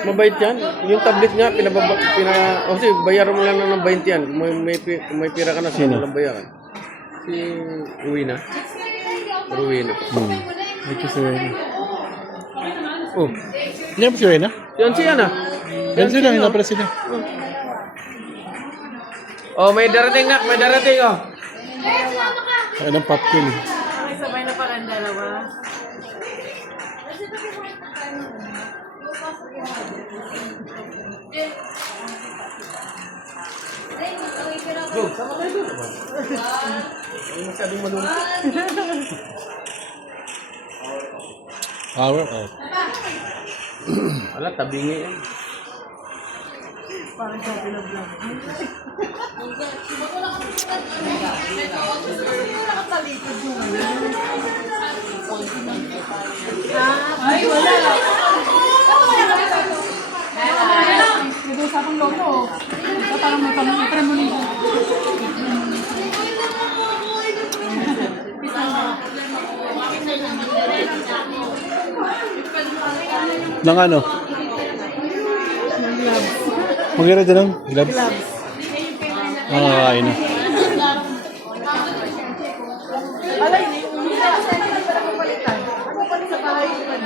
Mabait yan. Yung tablet nga, kasi bayaran mo lang ng 20 yan. May pira ka na, sino lang bayaran? Si Ruina. Ruina. Ito si Reyna. Oh. Hindi ba si Reyna? Yan siya na. Yan sila, hindi pala sila. Oh, may darating na. May darating, oh. Kaya ng popcorn eh. Okay, sabay na pala ang dalawa. Go, sama tayo doon naman. Ay, masyadong malungkot. Power off. Wala, tabingi yan. Parang sa vlog-vlog. Nakatalikod yung ay, wala. Nag-usapang lolo. Parang may premonition. Nang ano? Mag-ira din ng gloves? Ay na. Alay, hindi na kasi hindi pala kapalitan. Ano pa sa bahay ko ba?